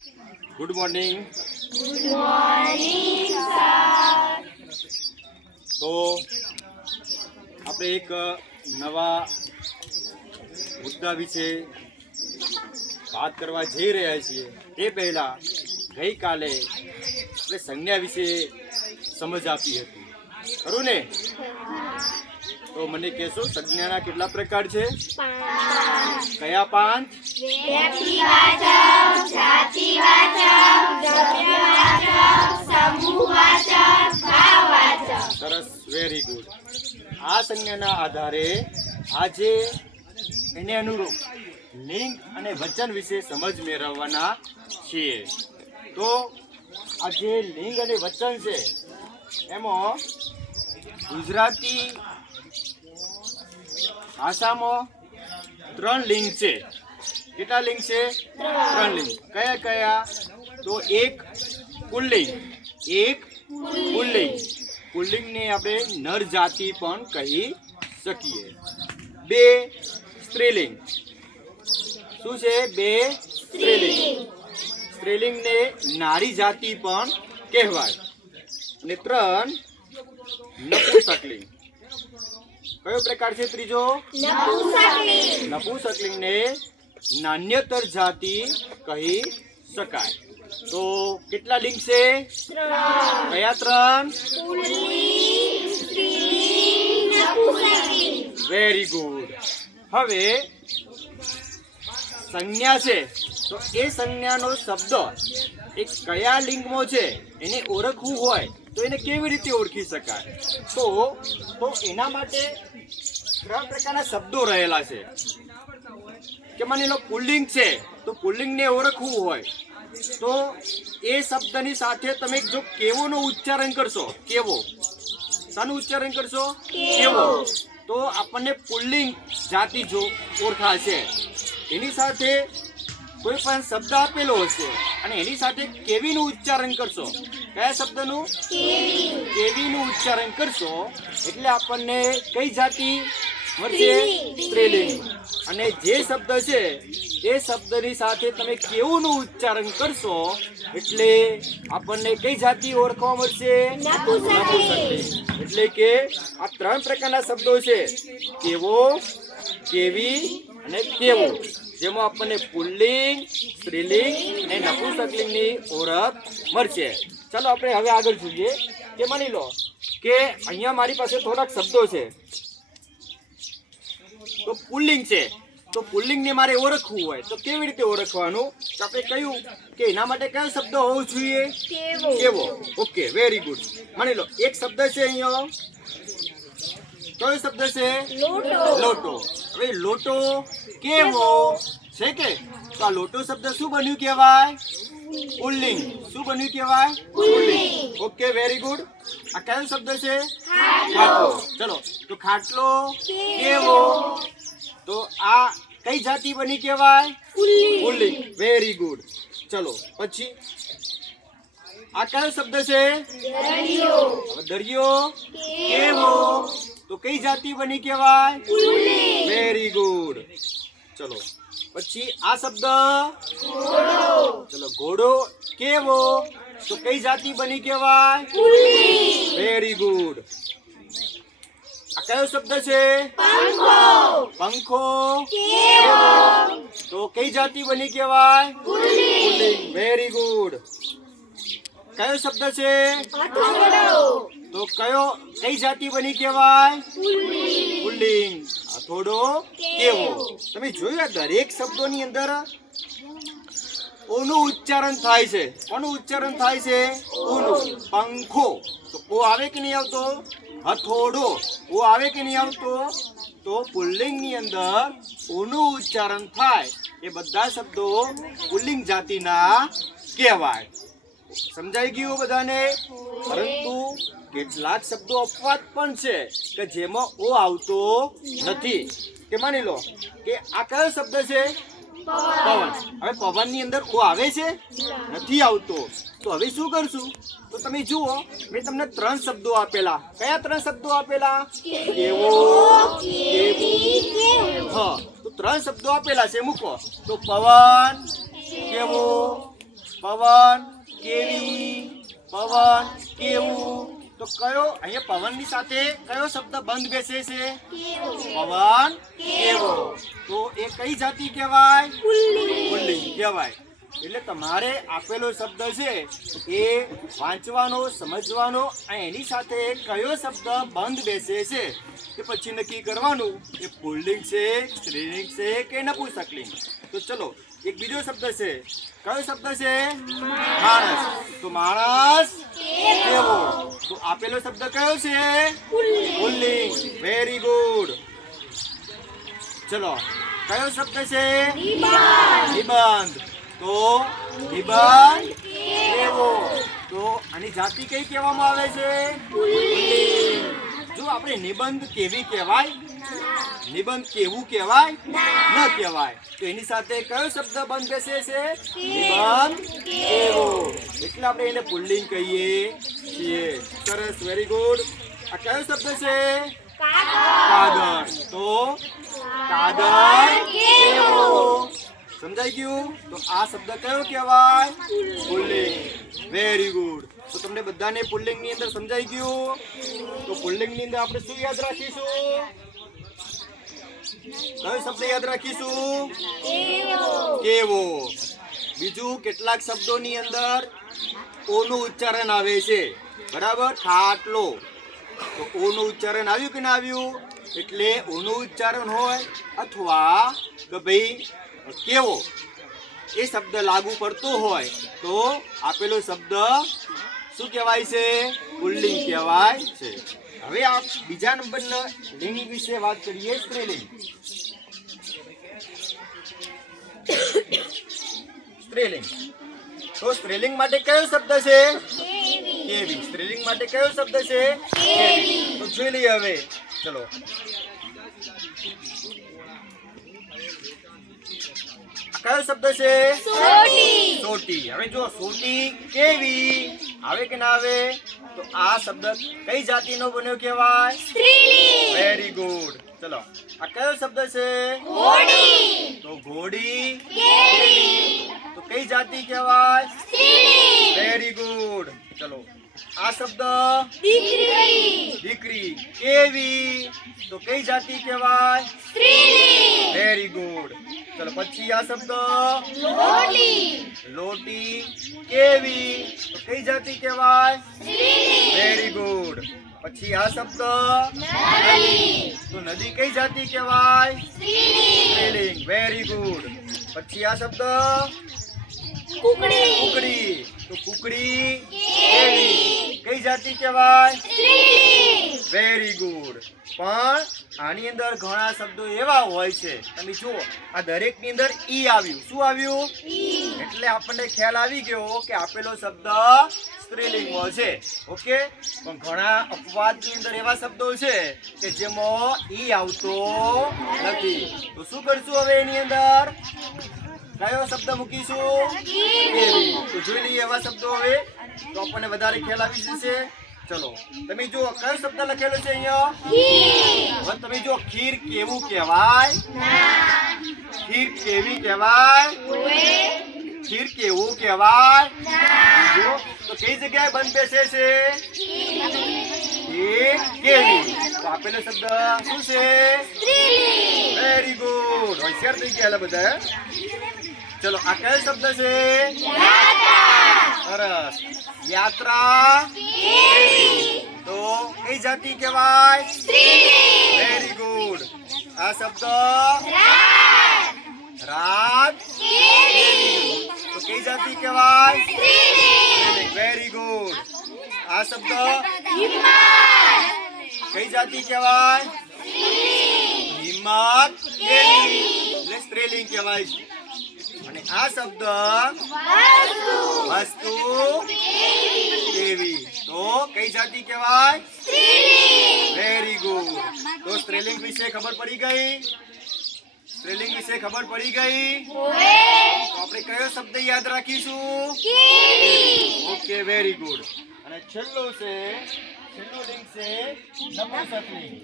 Good morning. Good morning sir. તો આપણે એક નવા મુદ્દા વિશે વાત કરવા જઈ રહ્યા છીએ. તે પહેલાં ગઈકાલે આપણે સંજ્ઞા વિશે સમજ આપી હતી, ખરું ને? તો મને કહેશો સંજ્ઞાના કેટલા પ્રકાર છે? કયા 5? વ્યક્તિવાચક, જાતિવાચક, દ્રવ્યવાચક, સમૂહવાચક, ભાવવાચક. સરસ, વેરી ગુડ. આ સંજ્ઞાના આધારે આજે એને અનુરૂપ લિંગ અને વચન વિશે સમજ મેળવવાના છીએ. તો આ જે લિંગ અને વચન છે એમાં ગુજરાતી ભાષામાં 3 લિંગ છે. કેટલા લિંગ છે? 3 લિંગ. કયા કયા? તો એક પુલ્લિંગ, પુલ્લિંગને આપણે નર જાતિ પણ કહી શકીએ. 2 સ્ત્રીલિંગ. શું છે? 2 સ્ત્રીલિંગ. સ્ત્રીલિંગને નારી જાતિ પણ કહેવાય. અને 3 નપુંસકલિંગ. કયો પ્રકાર છે ત્રીજો? નપુંસકલિંગ. નપુંસકલિંગને નાન્યતર જાતિ કહી શકાય. તો કેટલા લિંગ છે? 3. કયા 3? પુલ્લિંગ, સ્ત્રીલિંગ, નપુંસકલિંગ. Very good. હવે સંજ્ઞા છે તો એ સંજ્ઞાનો શબ્દ એ કયા લિંગમાં છે એને ઓળખવું હોય તો એને કેવી રીતે ઓળખી શકાય? તો એના માટે 3 પ્રકારના શબ્દો રહેલા છે. કે માની લો પુલ્લિંગ છે તો પુલ્લિંગને ઓળખવું હોય તો એ શબ્દની સાથે તમે જો કેવોનો ઉચ્ચારણ કરશો, કેવો, શાનું ઉચ્ચારણ કરશો? કેવો. તો આપણને પુલ્લિંગ જાતિ જો ઓળખાશે. એની સાથે કોઈ પણ શબ્દ આપેલો હશે અને એની સાથે કેવીનું ઉચ્ચારણ કરશો. કયા શબ્દનું? કેવીનું ઉચ્ચારણ કરશો એટલે આપણને કઈ જાતિ મળશે? સ્ત્રીલિંગ. અને જે શબ્દ છે એ શબ્દની સાથે તમે કેવુંનું ઉચ્ચારણ કરશો એટલે આપણને કઈ જાતિ ઓળખવા મળશે? નપુંસકલિંગ. એટલે કે આ 3 પ્રકારના શબ્દો છે, કેવો, કેવી અને કેવો, જેમાં આપણને પુલ્લિંગ, સ્ત્રીલિંગ અને નપુંસકલિંગની ઓળખ મળશે. ચાલો આપણે હવે આગળ જોઈએ. કે માની લો કે અહીંયા મારી પાસે થોડાક શબ્દો છે. તો પુલ્લિંગ છે તો પુલ્લિંગને મારે ઓળખવું હોય તો કેવી રીતે ઓળખવાનું? તો આપણે કહ્યું કે એના માટે કયો શબ્દ હોવો જોઈએ? કેવો. Okay, very good. માની લો એક શબ્દ છે અહીંયા. કયો શબ્દ છે? લોટો. હવે લોટો કેવો છે કે? તો આ લોટો શબ્દ શું બન્યું કહેવાય? પુલ્લિંગ. શું બન્યું કહેવાય? પુલ્લિંગ. Okay, very good. આ કયો શબ્દ છે? ખાટલો. ચલો, તો ખાટલો કેવો? તો આ કઈ જાતિ બની કહેવાય? પુલ્લિંગ. Very good. ચલો પછી આ કયો શબ્દ છે? દરિયો. દરિયો કેવો? તો કઈ જાતિ બની કહેવાય? પુલ્લિંગ. Very good. ચલો પછી આ શબ્દ ઘોડો. ચલો, ઘોડો કેવો? તો કઈ જાતિ બની કહેવાય? પુલ્લિંગ. Very good. આ કયો શબ્દ છે? પંખો કેવો? તો કઈ જાતિ બની કહેવાય? પુલ્લિંગ. Very good. કયો શબ્દ છે? તો કઈ જાતિ બની કહેવાય? પુલ્લિંગ. હથોડો કેવો? તમે જોયું દરેક શબ્દોની અંદર ઓનું ઉચ્ચારણ થાય છે. કોનું ઉચ્ચારણ થાય છે? ઓનું. પંખો તો ઓ આવે કે નહીં આવતો? હથોડો ઓ આવે કે નહીં આવતો? તો પુલ્લિંગની અંદર ઓનું ઉચ્ચારણ થાય એ બધા શબ્દો પુલ્લિંગ જાતિના કહેવાય. સમજાઈ ગયું બધાને? પરંતુ કેટલાક શબ્દો અપવાદ પણ છે કે જેમાં ઓ આવતો નથી. કે માની લો કે આ કયો શબ્દ છે? પવન. હવે પવનની અંદર ઓ આવે છે? નથી આવતો. તો હવે શું કરશું? તો તમે જુઓ, મેં તમને 3 શબ્દો આપેલા. કયા 3 શબ્દો આપેલા? કેવો, કેવી, હા. તો 3 શબ્દો આપેલા છે. મૂકો તો પવન કેવો, પવન કેવી, પવન કેવું. તો કયો અહીંયા પવનની સાથે કયો શબ્દ બંધ બેસે છે? પવન કેવો. તો એ કઈ જાતિ કહેવાય? પુલ્લિંગ કહેવાય. એટલે તમારે આપેલો શબ્દ છે એ વાંચવાનો, સમજવાનો અને એની સાથે કયો શબ્દ બંધ બેસે છે એ પછી નક્કી કરવાનું એ પુલ્લિંગ છે, સ્ત્રીલિંગ છે કે નપુંસકલિંગ. તો ચલો એક બીજો શબ્દ છે. કયો શબ્દ છે? માણસ. તો માણસ કેવો. તો આપેલો શબ્દ કયો છે? પુલ્લિંગ. Very good. ચલો કયો શબ્દ છે? નિબંધ. તો નિબંધ કેવો. તો આની જાતિ કઈ કહેવામાં આવે છે? પુલ્લિંગ. જો આપણે નિબંધ કેવી કહેવાય? નિબંધ કેવું કહેવાય? ન કહેવાય. તો એની સાથે કયો શબ્દ બંધ બેસે છે? નિબંધ કેવો. એટલે આપણે એને પુલ્લિંગ કહીએ છીએ. સરસ, વેરી ગુડ. આ કયો શબ્દ છે? કાગળ. તો કાગળ કેવો. સમજાઈ ગયું? તો આ શબ્દ કયો કહેવાય? પુલ્લિંગ. Very good. તો તમને બધાને પુલ્લિંગ ની અંદર સમજાઈ ગયું? તો પુલ્લિંગ ની અંદર આપણે શું યાદ રાખીશું? કયો શબ્દ યાદ રાખીશું? કેવો. બીજું કેટલાક શબ્દોની અંદર ઓનું ઉચ્ચારણ આવે છે, બરાબર? ખાટલો. તો ઓનું ઉચ્ચારણ આવ્યું કે ના આવ્યું? એટલે ઓનું ઉચ્ચારણ હોય અથવા તો ભાઈ કેવો એ શબ્દ લાગુ પડતો હોય તો આપેલો શબ્દ શું કહેવાય છે? પુલ્લિંગ કહેવાય છે. હવે આ બીજા નંબરના લિંગ વિશે વાત કરીએ, સ્ત્રીલિંગ. સ્ત્રીલિંગ. તો સ્ત્રીલિંગ માટે કયો શબ્દ છે? કેવી. સ્ત્રીલિંગ માટે કયો શબ્દ છે? કેવી. તો જોઈ લઈએ હવે. ચલો કયો શબ્દ છે? સોટી. હવે જો સોટી કેવી આવે કે ના આવે? તો આ શબ્દ કઈ જાતિનો બન્યો કહેવાય? Very good. ચલો આ કયો શબ્દ છે? તો ઘોડી કેવી. તો કઈ જાતિ કહેવાય? Very good. ચલો આ શબ્દ દીકરી કેવી. તો કઈ જાતિ કહેવાય? Very good. ચલો પછી આ શબ્દ લોટી કેવી. તો કઈ જાતિ કહેવાય? Very good. પછી આ શબ્દ નદી. તો નદી કઈ જાતિ કહેવાય? સ્ત્રીલિંગ. Very good. પછી આ શબ્દ કુકડી. તો કુકડી કેવી. કઈ જાતિ કહેવાય? Very good. પણ આની અંદર ઘણા શબ્દો એવા હોય છે, તમે જુઓ આ દરેક ની અંદર ઈ આવ્યું. શું આવ્યું? એટલે આપણને ખ્યાલ આવી ગયો કે આપેલો શબ્દ સ્ત્રીલિંગમાં છે. ઓકે. પણ ઘણા અપવાદની અંદર એવા શબ્દો છે કે જેમાં ઈ આવતો નથી. તો શું કરશું હવે એની અંદર? કયો શબ્દ મૂકીશું? કેવી. તો જોઈ લઈએ એવા શબ્દો હવે, તો આપણને વધારે ખ્યાલ આવી જશે. ચલો તમે જો કયો શબ્દ લખેલો છે અહીંયા? હવે તમે જો ખીર કેવું કહેવાય? ખીર કેવી કહેવાય? ખીર કેવું કહેવાય? જો તો કઈ જગ્યાએ બંધ બેસે છે? ખીર કેવી. તો આપેલો શબ્દ શું છે? Very good. હોશિયાર થઈ ગયા બધા. ચલો આ કયો શબ્દ છે? સરસ. યાત્રા કેવી. તો કઈ જાતિ કહેવાય? Very good. આ શબ્દ રાત કેવી. તો કઈ જાતિ કહેવાય? Very good. આ શબ્દ કઈ જાતિ કહેવાય? હિંમત કેવી. એટલે સ્ત્રીલિંગ કહેવાય છે. અને આ શબ્દ વસ્તુ કેવી. તો કઈ જાતિ કહેવાય? Very good. તો સ્ત્રીલિંગ વિશે ખબર પડી ગઈ? સ્ત્રીલિંગ વિશે ખબર પડી ગઈ? તો આપણે કયો શબ્દ યાદ રાખીશું? Okay, very good. અને છેલ્લું લિંગ છે નપુંસકલિંગ.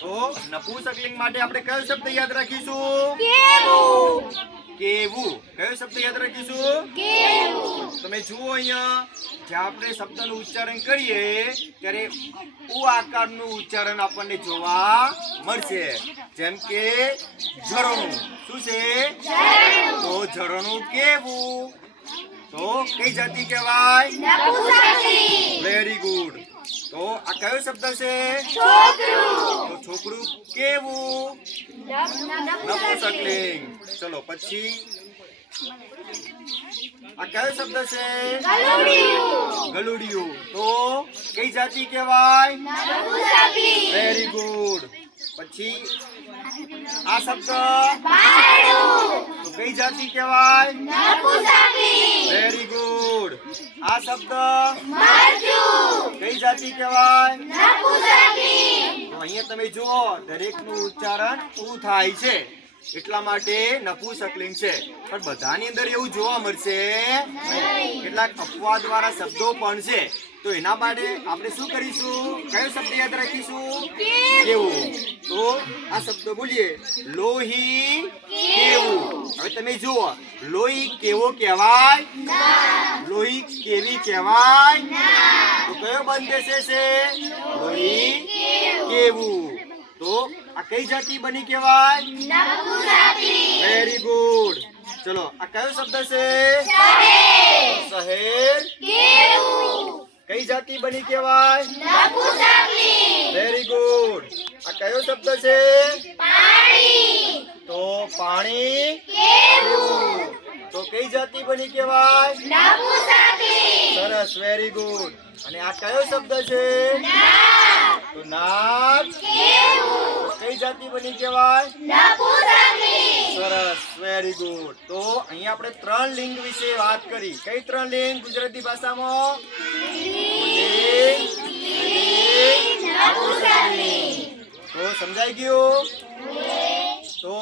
તો નપુંસકલિંગ માટે આપણે કયો શબ્દ યાદ રાખીશું? કેવું. કયો શબ્દ યાદ રાખીશું? કેવું. તમે જુઓ અહીંયા જ્યાં આપણે શબ્દનું ઉચ્ચારણ કરીએ ત્યારે ઉ આકારનું ઉચ્ચારણ આપણને જોવા મળશે. જેમ કે ઝરણું. શું છે? તો ઝરણું કેવું? તો કઈ જાતિ કહેવાય? નપુંસકલિંગ. Very good. તો આ કયો શબ્દ છે? છોકરું. તો છોકરું કેવું? નપુંસકલિંગ. ચલો પછી આ કયો શબ્દ છે? ગલુડિયું. ગલુડિયું. તો કઈ જાતિ કહેવાય? નપુંસકલિંગ. Very good. પછી આ શબ્દ બારણું. તો કઈ જાતિ કહેવાય? નપુંસકલિંગ. Very good. આ શબ્દ મરચું. કઈ જાતિ કહેવાય? નપુંસકલિંગ. તો અહીંયા તમે જુઓ દરેકનું ઉચ્ચારણ ઉ થાય છે એટલા માટે નપુંસકલિંગ છે. પણ બધાની અંદર એવું જોવા મળશે નહીં. કેટલાક અપવાદ વાળા શબ્દો પણ છે. તો એના માટે આપણે શું કરીશું? કયો શબ્દ યાદ રાખીશું? કેવું. તો આ શબ્દ બોલીએ લોહી કેવું. હવે તમે જુઓ લોહી કેવો કહેવાય? લોહી કેવી કહેવાય? તો કયો બંધ છે? લોહી કેવું. તો આ કઈ જાતિ બની કહેવાય? નપુંસકલિંગ. Very good. ચલો આ કયો શબ્દ છે? શહેર. શહેર કેવું. કઈ જાતિ બની કહેવાય? નપુંસકલિંગ. Very good. આ કયો શબ્દ છે? પાણી. તો પાણી કેવું. તો કઈ જાતિ બની કહેવાય? નપુંસકલિંગ. સરસ. Very good. અને આ કયો શબ્દ છે? નાક. તો નાક કેવું. કઈ જાતિ બની કહેવાય? નપુંસકલિંગ. સરસ. Very good. તો અહીંયા આપણે 3 લિંગ વિશે વાત કરી. કઈ 3 લિંગ ગુજરાતી ભાષામાં? પુલ્લિંગ, સ્ત્રીલિંગ, નપુંસકલિંગ. તો સમજાઈ ગયું? તો